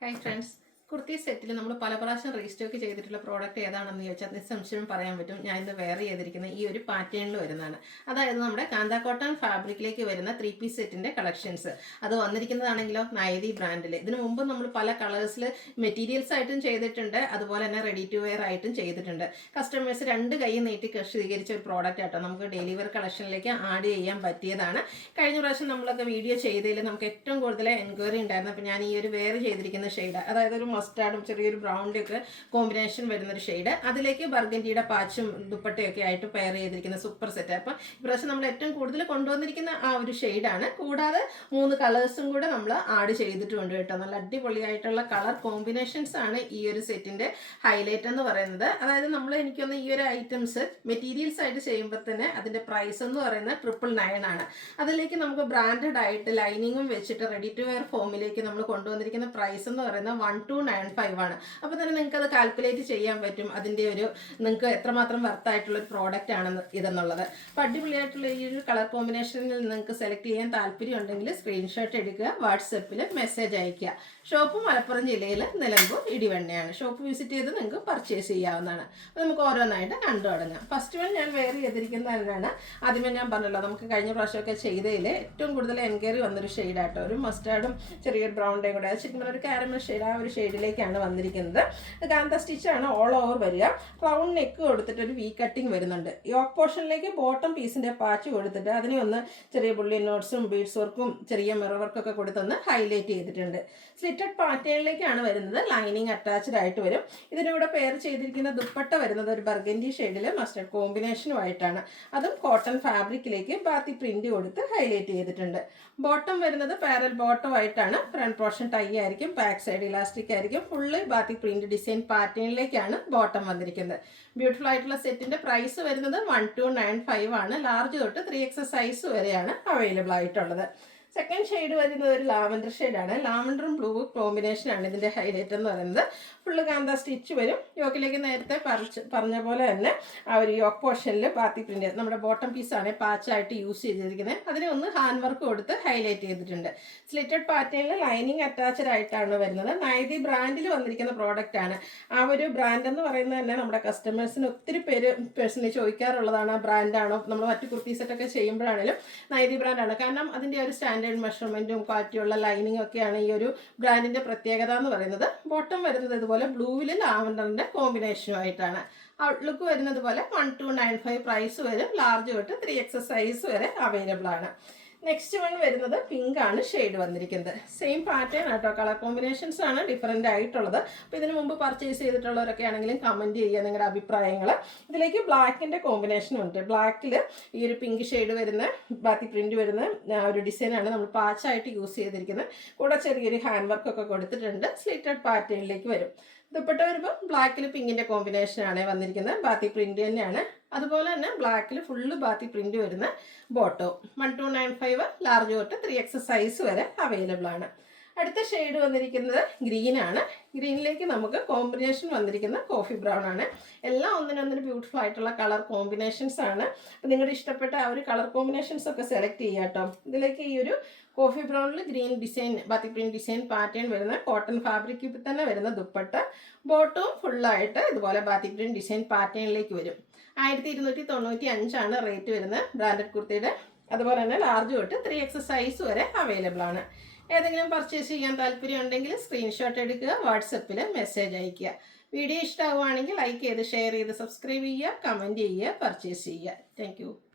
Hi friends, kurti സെറ്റിൽ നമ്മൾ പല പ്രാവശ്യം റീസ്റ്റോക്ക് ചെയ്തിട്ടുള്ള പ്രോഡക്റ്റ് ഏതാണെന്ന് ചോദിച്ചാൽ നിസ്സംശയം പറയാൻ പറ്റും. ഞാൻ ഇന്ന് വെയർ ചെയ്തിരിക്കുന്ന ഈ ഒരു പാറ്റേണിൽ വരുന്നതാണ്. അതായത് നമ്മുടെ കാന്ത കോട്ടൺ ഫാബ്രിക്കിലേക്ക് വരുന്ന 3 പീസ് സെറ്റിൻ്റെ കളക്ഷൻസ്. അത് വന്നിരിക്കുന്നതാണെങ്കിലോ നൈതി ബ്രാൻഡിൽ. ഇതിനു മുമ്പ് നമ്മൾ പല കളേഴ്സിൽ മെറ്റീരിയൽസ് ആയിട്ടും ചെയ്തിട്ടുണ്ട്, അതുപോലെ തന്നെ റെഡി ടു വെയർ ആയിട്ടും ചെയ്തിട്ടുണ്ട്. കസ്റ്റമേഴ്സ് രണ്ട് കൈ നീട്ടി സ്വീകരിച്ച ഒരു പ്രോഡക്റ്റ് ആട്ടോ നമുക്ക് ഡെയിലി വെയർ കളക്ഷനിലേക്ക് ആഡ് ചെയ്യാൻ പറ്റിയതാണ്. കഴിഞ്ഞ പ്രാവശ്യം നമ്മളൊക്കെ വീഡിയോ ചെയ്തതിൽ നമുക്ക് ഏറ്റവും കൂടുതൽ എൻക്വയറി ഉണ്ടായിരുന്നു. അപ്പോൾ ഞാൻ ഈ ഒരു വെയർ ചെയ്തിരിക്കുന്ന ഷെയ്ഡ്, അതായത് ഒരു മസ്റ്റാർഡും ചെറിയൊരു ബ്രൗണിൻ്റെ ഒക്കെ കോമ്പിനേഷൻ വരുന്നൊരു ഷെയ്ഡ്, അതിലേക്ക് ബർഗൻഡിയുടെ പാച്ചും ദുപ്പട്ടയൊക്കെ ആയിട്ട് പെയർ ചെയ്തിരിക്കുന്ന സൂപ്പർ സെറ്റ്. അപ്പം ഇപ്രാവശ്യം നമ്മൾ ഏറ്റവും കൂടുതൽ കൊണ്ടുവന്നിരിക്കുന്ന ആ ഒരു ഷെയ്ഡാണ്. കൂടാതെ 3 കളേഴ്സും കൂടെ നമ്മൾ ആഡ് ചെയ്തിട്ടുണ്ട് കേട്ടോ. നല്ല അടിപൊളിയായിട്ടുള്ള കളർ കോമ്പിനേഷൻസ് ആണ് ഈ ഒരു സെറ്റിൻ്റെ ഹൈലൈറ്റ് എന്ന് പറയുന്നത്. അതായത് നമ്മൾ എനിക്കൊന്ന് ഈ ഒരു ഐറ്റംസ് മെറ്റീരിയൽസ് ആയിട്ട് ചെയ്യുമ്പോൾ തന്നെ അതിൻ്റെ പ്രൈസ് എന്ന് പറയുന്നത് 999 ആണ്. അതിലേക്ക് നമുക്ക് ബ്രാൻഡഡ് ആയിട്ട് ലൈനിങ്ങും വെച്ചിട്ട് റെഡി ടു വെയർ ഫോമിലേക്ക് നമ്മൾ കൊണ്ടുവന്നിരിക്കുന്ന പ്രൈസ് എന്ന് പറയുന്നത് 1295 ആണ്. അപ്പോൾ തന്നെ നിങ്ങൾക്ക് അത് കാൽക്കുലേറ്റ് ചെയ്യാൻ പറ്റും അതിൻ്റെ ഒരു നിങ്ങൾക്ക് എത്രമാത്രം വർത്തായിട്ടുള്ള ഒരു പ്രോഡക്റ്റ് ആണ് ഇതെന്നുള്ളത്. അപ്പോൾ അടിപൊളിയായിട്ടുള്ള ഈ ഒരു കളർ കോമ്പിനേഷനിൽ നിങ്ങൾക്ക് സെലക്ട് ചെയ്യാൻ താല്പര്യം ഉണ്ടെങ്കിൽ സ്ക്രീൻഷോട്ട് എടുക്കുക, വാട്സപ്പിൽ മെസ്സേജ് അയയ്ക്കുക. ഷോപ്പ് മലപ്പുറം ജില്ലയിൽ നിലമ്പൂർ ഇടിവണ്ണയാണ്. ഷോപ്പ് വിസിറ്റ് ചെയ്ത് നിങ്ങൾക്ക് പർച്ചേസ് ചെയ്യാവുന്നതാണ്. അപ്പോൾ നമുക്ക് ഓരോന്നായിട്ട് കണ്ടു തുടങ്ങാം. ഫസ്റ്റ് വൺ ഞാൻ വെയർ ചെയ്തിരിക്കുന്നതാണ്. ആദ്യമേ ഞാൻ പറഞ്ഞല്ലോ, നമുക്ക് കഴിഞ്ഞ പ്രാവശ്യമൊക്കെ ചെയ്തതിൽ ഏറ്റവും കൂടുതൽ എൻക്വയറി വന്നൊരു ഷെയ്ഡാട്ടോ. ഒരു മസ്റ്റാർഡും ചെറിയൊരു ബ്രൗണിൻ്റെയും കൂടെ ശരിക്കും ഒരു കാരമൽ ഷെയ്ഡ്, ആ ഒരു ഷെയ്ഡിലേക്കാണ് വന്നിരിക്കുന്നത്. കാന്ത സ്റ്റിച്ചാണ് ഓൾ ഓവർ വരിക. റൗണ്ട് നെക്ക് കൊടുത്തിട്ട് ഒരു വി കട്ടിങ് വരുന്നുണ്ട്. യോക്ക് പോർഷനിലേക്ക് ബോട്ടം പീസിൻ്റെ പാച്ച് കൊടുത്തിട്ട് അതിനെ ഒന്ന് ചെറിയ ബുള്ളിയൻ നോട്ട്സും ബീഡ്സ് വർക്കും ചെറിയ മിറർ വർക്കൊക്കെ കൊടുത്തൊന്ന് ഹൈലൈറ്റ് ചെയ്തിട്ടുണ്ട്. സ്ലിറ്റഡ് പാറ്റേണിലേക്കാണ് വരുന്നത്. ലൈനിങ് അറ്റാച്ച്ഡ് ആയിട്ട് വരും. ഇതിനൂടെ പെയർ ചെയ്തിരിക്കുന്ന ദുപ്പട്ട വരുന്നത് ഒരു ബർഗൻഡി ഷെയ്ഡിൽ മസ്റ്റർഡ് കോമ്പിനേഷനുമായിട്ടാണ്. അതും കോട്ടൺ ഫാബ്രിക്കിലേക്ക് ബാത്തി പ്രിന്റ് കൊടുത്ത് ഹൈലൈറ്റ് ചെയ്തിട്ടുണ്ട്. ബോട്ടം വരുന്നത് പാരൽ ബോട്ടം ആയിട്ടാണ്. ഫ്രണ്ട് പോർഷൻ ടൈ ആയിരിക്കും, ബാക്ക് സൈഡ് ഇലാസ്റ്റിക് ആയിരിക്കും. ഫുള്ള് ബാത്തി പ്രിന്റ് ഡിസൈൻ പാറ്റേണിലേക്കാണ് ബോട്ടം വന്നിരിക്കുന്നത്. ബ്യൂട്ടിഫുൾ ആയിട്ടുള്ള സെറ്റിന്റെ പ്രൈസ് വരുന്നത് 1295 ആണ്. ലാർജ് തൊട്ട് 3XS സൈസ് വരെയാണ് അവൈലബിൾ ആയിട്ടുള്ളത്. സെക്കൻഡ് ഷെയ്ഡ് വരുന്നത് ഒരു ലാവൻഡർ ഷെയ്ഡാണ്. ലാവൻഡറും ബ്ലൂ കോമ്പിനേഷനാണ് ഇതിൻ്റെ ഹൈലൈറ്റ് എന്ന് പറയുന്നത്. ഫുള്ള് കാന്ത സ്റ്റിച്ച് വരും. യോക്കിലേക്ക് നേരത്തെ പറഞ്ഞ പോലെ തന്നെ ആ ഒരു യോക്ക് പോർഷനിൽ ബാത്തി പ്രിന്റ് നമ്മുടെ ബോട്ടം പീസാണ് പാച്ചായിട്ട് യൂസ് ചെയ്തിരിക്കുന്നത്. അതിനെ ഒന്ന് ഹാൻഡ് വർക്ക് കൊടുത്ത് ഹൈലൈറ്റ് ചെയ്തിട്ടുണ്ട്. സ്ലിറ്റഡ് പാറ്റേണിൽ ലൈനിങ് അറ്റാച്ച്ഡ് ആയിട്ടാണ് വരുന്നത്. നൈതി ബ്രാൻഡിൽ വന്നിരിക്കുന്ന പ്രോഡക്റ്റ് ആണ്. ആ ഒരു ബ്രാൻഡ് എന്ന് പറയുന്നത് തന്നെ നമ്മുടെ കസ്റ്റമേഴ്സിന് ഒത്തിരി പേര് പേഴ്സണലി ചോദിക്കാറുള്ളതാണ്. ആ ബ്രാൻഡാണോ, നമ്മൾ മറ്റു കുർത്തി സെറ്റൊക്കെ ചെയ്യുമ്പോഴാണെങ്കിലും നൈതി ബ്രാൻഡാണ്. കാരണം അതിൻ്റെ ഒരു സ്റ്റാൻഡേർഡ് മെഷർമെന്റും ക്വാളിറ്റിയുള്ള ലൈനിങ് ഒക്കെയാണ് ഈ ഒരു ബ്രാൻഡിന്റെ പ്രത്യേകത എന്ന് പറയുന്നത്. ബോട്ടം വരുന്നത് ഇതുപോലെ ബ്ലൂവിൽ ലാവൻഡറിന്റെ കോമ്പിനേഷനുമായിട്ടാണ്. ഔട്ട്ലുക്ക് വരുന്നത് പോലെ 1295 പ്രൈസ് വരും. ലാർജ് തൊട്ട് 3XS സൈസ് വരെ അവൈലബിൾ ആണ്. നെക്സ്റ്റ് വൺ വരുന്നത് പിങ്ക് ആണ് ഷെയ്ഡ് വന്നിരിക്കുന്നത്. സെയിം പാറ്റേൺ ആട്ടോ, കളർ കോമ്പിനേഷൻസ് ആണ് ഡിഫറെൻ്റ് ആയിട്ടുള്ളത്. അപ്പോൾ ഇതിനു മുമ്പ് പർച്ചേസ് ചെയ്തിട്ടുള്ളവരൊക്കെ ആണെങ്കിലും കമൻറ്റ് ചെയ്യുക നിങ്ങളുടെ അഭിപ്രായങ്ങൾ. ഇതിലേക്ക് ബ്ലാക്കിൻ്റെ കോമ്പിനേഷനും ഉണ്ട്. ബ്ലാക്കിൽ ഈ ഒരു പിങ്ക് ഷെയ്ഡ് വരുന്ന ബാത്തി പ്രിൻറ്റ് വരുന്ന ഒരു ഡിസൈനാണ് നമ്മൾ പാച്ചായിട്ട് യൂസ് ചെയ്തിരിക്കുന്നത്. കൂടെ ചെറിയൊരു ഹാൻഡ് വർക്കൊക്കെ കൊടുത്തിട്ടുണ്ട്. സ്ലിറ്റഡ് പാറ്റേണിലേക്ക് വരും. ദുപ്പട്ട വരുമ്പോൾ ബ്ലാക്കിൽ പിങ്കിൻ്റെ കോമ്പിനേഷനാണ് വന്നിരിക്കുന്നത്. ബാത്തി പ്രിൻറ്റ് തന്നെയാണ്. അതുപോലെ തന്നെ ബ്ലാക്കിൽ ഫുള്ള് ബാത്തി പ്രിന്റ് വരുന്ന ബോട്ടോ 1295 ലാർജ് തൊട്ട് 3XS സൈസ് വരെ അവൈലബിൾ ആണ്. അടുത്ത ഷെയ്ഡ് വന്നിരിക്കുന്നത് ഗ്രീൻ ആണ്. ഗ്രീനിലേക്ക് നമുക്ക് കോമ്പിനേഷൻ വന്നിരിക്കുന്ന കോഫി ബ്രൗൺ ആണ്. എല്ലാം ഒന്നിനൊന്നിന് ബ്യൂട്ടിഫുൾ ആയിട്ടുള്ള കളർ കോമ്പിനേഷൻസ് ആണ്. അപ്പോൾ നിങ്ങളുടെ ഇഷ്ടപ്പെട്ട ആ ഒരു കളർ കോമ്പിനേഷൻസ് ഒക്കെ സെലക്ട് ചെയ്യുക കേട്ടോ. ഇതിലേക്ക് ഈ ഒരു കോഫി ബ്രൗണിൽ ഗ്രീൻ ഡിസൈൻ ബാത്തി പ്രിന്റ് ഡിസൈൻ പാറ്റേൺ വരുന്ന കോട്ടൺ ഫാബ്രിക്കിൽ തന്നെ വരുന്ന ദുപ്പട്ട, ബോട്ടവും ഫുള്ളായിട്ട് ഇതുപോലെ ബാത്തി പ്രിന്റ് ഡിസൈൻ പാറ്റേണിലേക്ക് വരും. 1295 ആണ് റേറ്റ് വരുന്നത് ബ്രാൻഡഡ് കുർത്തിയുടെ. അതുപോലെ തന്നെ ലാർജ് തൊട്ട് 3XS സൈസ് വരെ അവൈലബിൾ ആണ്. ഏതെങ്കിലും പർച്ചേസ് ചെയ്യാൻ താല്പര്യം ഉണ്ടെങ്കിൽ സ്ക്രീൻഷോട്ട് എടുക്കുക, വാട്സപ്പിൽ മെസ്സേജ് അയയ്ക്കുക. വീഡിയോ ഇഷ്ടമാവുകയാണെങ്കിൽ ലൈക്ക് ചെയ്ത് ഷെയർ ചെയ്ത് സബ്സ്ക്രൈബ് ചെയ്യുക, കമൻറ്റ് ചെയ്യുക, പർച്ചേസ് ചെയ്യുക. താങ്ക്